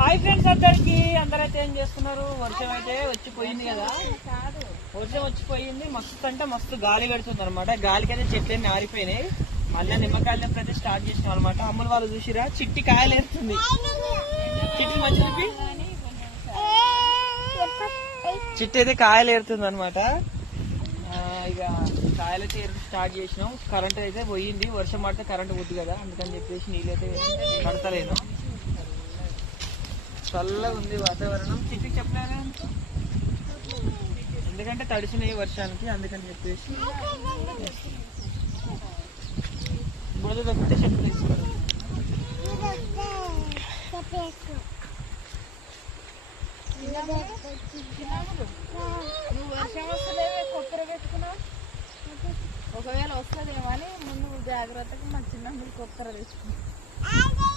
Hi friends అందరైతే ఏం చేస్తున్నారు? వర్షం అయితే వచ్చిపోయింది కదా, వర్షం వచ్చిపోయింది. మస్తు అంటే మస్తు గాలి పెడుతుంది అనమాట. గాలికి అయితే చెట్లన్నీ ఆరిపోయినాయి. మళ్ళీ నిమ్మకాయలు అయితే స్టార్ట్ చేసినాం అనమాట. అమ్మలు వాళ్ళు చూసిరా, చిట్టి కాయలు ఏరుతుంది. చిట్టి మంచి చిట్టి అయితే కాయలు ఏరుతుంది అనమాట. ఇక కాయలు అయితే స్టార్ట్ చేసినాం. కరెంట్ అయితే పోయింది. వర్షం పడితే కరెంట్ పోద్ది కదా, అందుకని చెప్పేసి నీళ్ళైతే కడతలేను. చల్లగా ఉంది వాతావరణం. చిట్టికి చెప్పలేదా, ఎందుకంటే తడిసినాయి వర్షానికి, అందుకని చెప్పేసి బురద తప్పితే చెట్లు వేసుకోవాలి. నువ్వు వర్షం వస్తలేవే కొబ్బరి పెట్టుకున్నావు, ఒకవేళ వస్తుందేమో అని ముందు జాగ్రత్తగా మా చిన్న కొత్తర తెచ్చుకున్నావు.